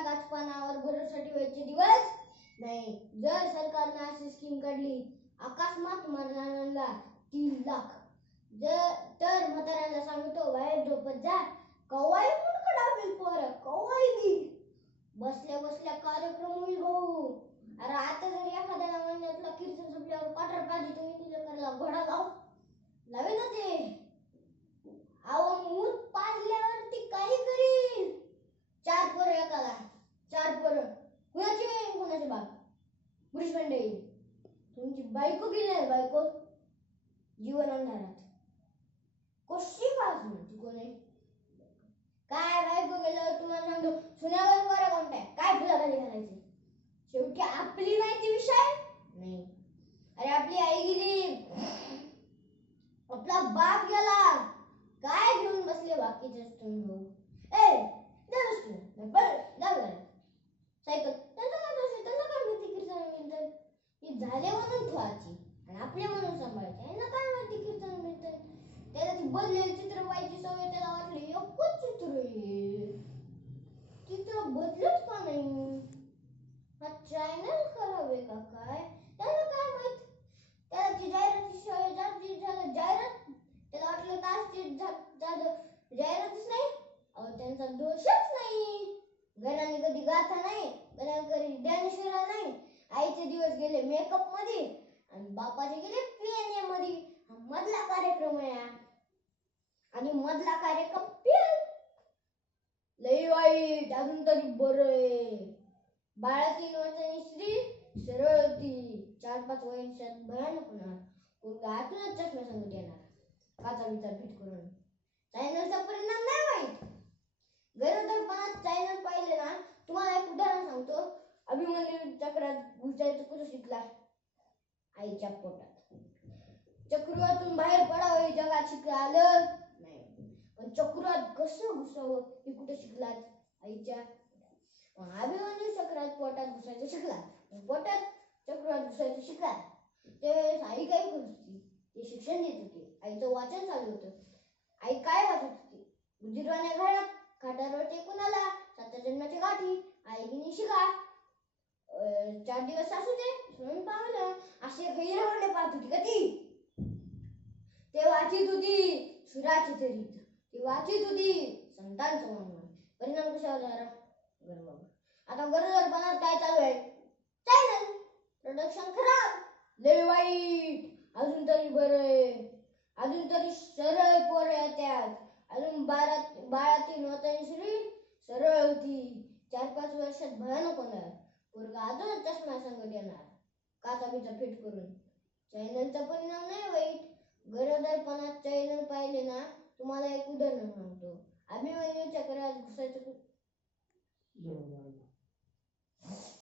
सरकारच्या गाचपानावर भरोसा ठेवायचे दिवस नाही. जर सरकारने अशी स्कीम काढली अकस्मात मरणाऱ्यांना 3 लाख, जर तर म्हाताऱ्यांना सांगतो बाहेर झोपत जा, कवाई मुंडकडावी पोर कवाई बी बसल्या बसल्या कार्यक्रम होईल भाऊ. अरे आता जर एखाद्या महिन्यातला कीर्तन संपल्यावर क्वार्टर पाहिजे तुम्ही तुझ्या करायला घोडा लावे ना ते. अहो मूत पाजल्यावरती काही करील. 4 पोरं एकाला, 4 पोरं कुणाचे बाप पुरुष मंडळी. तुमची बायको गेली, बायको जीवन अंधारात कशी पास म्हणते कोणी काय. बायको गेल्यावर तुम्हाला सांगतो सुन्यावर बरं कोणताय काय फुलाखाली घालायचे. शेवटी आपली माहिती विषय नाही. अरे आपली आई गेली, आपला बाप गेला, काय घेऊन बसले बाकीचे तुम्ही भाऊ. सायकल त्यांना काय दोष, त्यांना काय माहिती कीर्तन मिळतं. ही झाले म्हणून ठेवायची आणि आपले म्हणून सांभाळायचे. यांना काय माहिती कीर्तन मिळतं. त्याला ती बदलेल चित्र पाहायची सवय, त्याला वाटले एकच चित्र आहे, चित्र बदलत का नाही. हा चॅनल खराब आहे का काय, त्याला काय माहित. त्याला ती जाहिरातीची सवय जाहिरात, त्याला वाटलं तासची जाहिरातच नाही. अहो त्यांचा दोषच नाही. घराने कधी गाथा नाही, घराने कधी ज्ञानेश्वरा नाही. आईचे दिवस गेले मेकअप मध्ये आणि बापाचे गेले पीएनए मध्ये. हा मधला कार्यक्रम आहे आणि मधला कार्यक्रम लई वाईट. अजून तरी बरं आहे. 12-3 वर्षांनी स्त्री सरळ होती. 4-5 वर्षात भयानक होणार. आतूनच चष्मा सांगत येणार काचा विचार फिट करून. चॅनलचा परिणाम नाही वाईट. गरोदरपणात चॅनल पाहिले ना. तुम्हाला एक उदाहरण सांगतो. अभिमन्यू चक्रात घुसायचं कसं शिकला? आईच्या पोटात. चक्रातून बाहेर पडावं हे जगात शिकला आलं नाही, पण चक्रात कसं घुसावं हे कुठे शिकलात? आईच्या. अभिमन्यू चक्रात पोटात घुसायचं शिकला, पोटात चक्रात घुसायचं शिकला. ते आई काय करत होती? ते शिक्षण देत होती. आईचं वाचन चालू होतं. आई काय वाचत होती? उजिरवाण्या घरात खाटावर टेकून आला 7 जन्माची गाठी आईने शिका. 4 दिवस असू दे म्हणून पावलं असे गैरवणे पाहत होती का ती. ते वाचित होती सुराची तरी, ती वाचित होती संतांचं मनन. परिणाम कशावर झाला? गर्भ. आता गरोदरपणात काय चालू आहे? चॅनल प्रोडक्शन खराब, लय वाईट. अजून तरी बरं, अजून तरी सरळ पोरं येतात. अजून 12-13 वर्षांची सरळ होती. 4-5 वर्षात भयानक होणार. पोरगा अजून चष्मा सांगत येणार काचा बिचा फिट करून. चॅनलचा परिणाम नाही वाईट. गरोदरपणात चॅनल पाहिले ना. तुम्हाला एक उदाहरण सांगतो. अभिमन्यू चक्रात घुसायचं